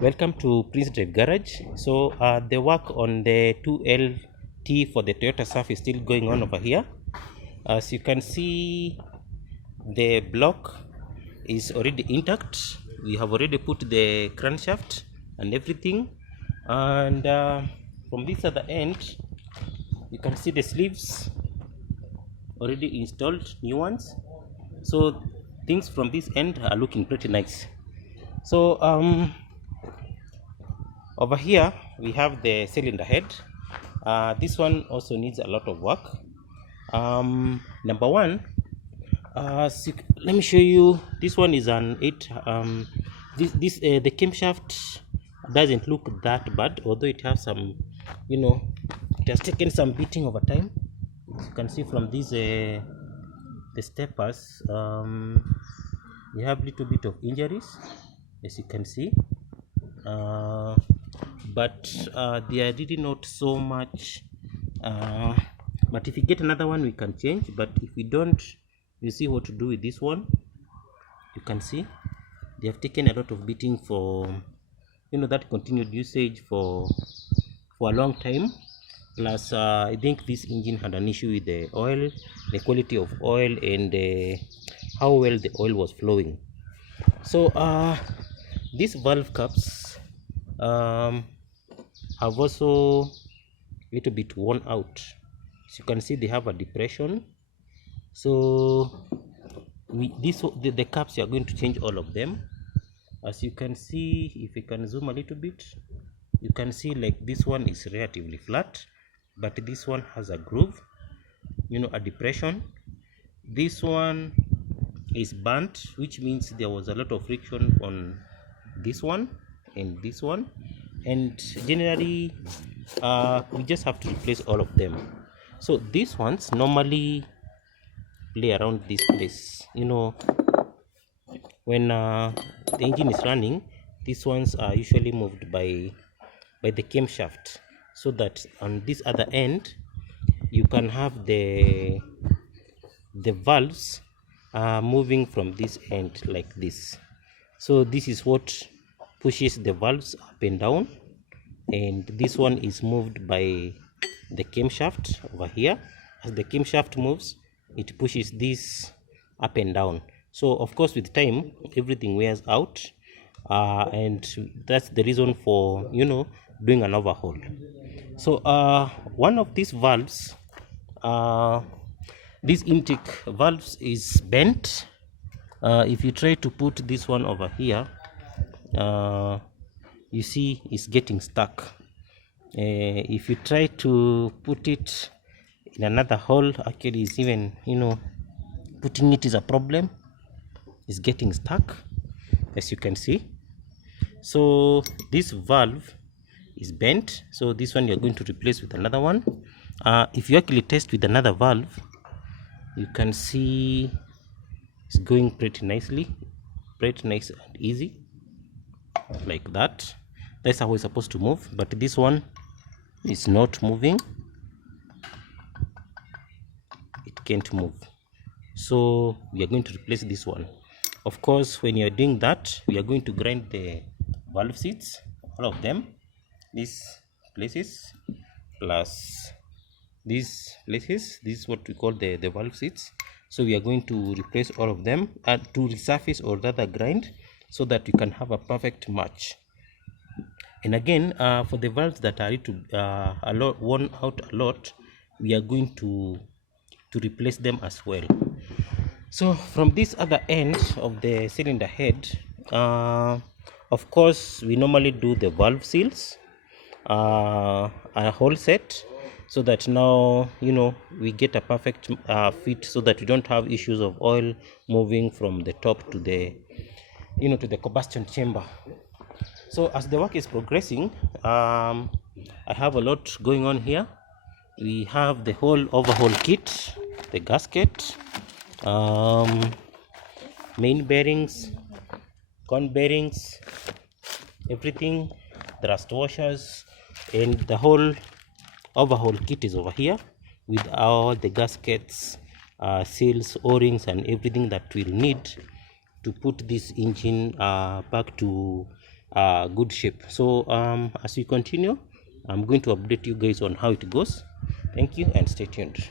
Welcome to Prince Drive Garage. So the work on the 2LT for the Toyota Surf is still going on over here. As you can see, the block is already intact. We have already put the crankshaft and everything. And from this other end, you can see the sleeves already installed, new ones. So things from this end are looking pretty nice. So over here we have the cylinder head. This one also needs a lot of work. Number one, let me show you. This one is an 8. The camshaft doesn't look that bad, although it has some, it has taken some beating over time. As you can see from these the steppers, we have little bit of injuries, as you can see. But they are really not so much. But if we get another one, we can change. But if we don't, you see what to do with this one. You can see they have taken a lot of beating for that continued usage for a long time. Plus I think this engine had an issue with the oil, the quality of oil, and how well the oil was flowing. So these valve caps have also a little bit worn out. As you can see, they have a depression. So the caps, you are going to change all of them. As you can see, if you can zoom a little bit, you can see like this one is relatively flat, but this one has a groove, a depression. This one is burnt, which means there was a lot of friction on this one and this one, and generally we just have to replace all of them. So these ones normally play around this place, when the engine is running. These ones are usually moved by the camshaft, so that on this other end you can have the valves moving from this end like this. So this is what pushes the valves up and down, and this one is moved by the camshaft over here. As the camshaft moves, it pushes this up and down. So of course with time everything wears out, and that's the reason for doing an overhaul. So one of these valves, this intake valves, is bent. If you try to put this one over here, you see it's getting stuck. If you try to put it in another hole, actually it's even putting it is a problem. It's getting stuck, as you can see. So this valve is bent, so this one you're going to replace with another one. If you actually test with another valve, you can see it's going pretty nicely, pretty nice and easy, like that. That's how it's supposed to move, but this one is not moving. It can't move, so we are going to replace this one. Of course, when you're doing that, we are going to grind the valve seats, all of them, these places plus these places. This is what we call the valve seats. So we are going to replace all of them to resurface or rather grind, so that we can have a perfect match. And again, for the valves that are worn out a lot, we are going to replace them as well. So from this other end of the cylinder head, of course we normally do the valve seals, a whole set, so that now we get a perfect fit, so that we don't have issues of oil moving from the top to the to the combustion chamber. So as the work is progressing, I have a lot going on here. We have the whole overhaul kit, the gasket, main bearings, con bearings, everything, thrust washers, and the whole overhaul kit is over here with all the gaskets, seals, o-rings, and everything that we'll need to put this engine back to good shape. So as we continue, I'm going to update you guys on how it goes. Thank you and stay tuned.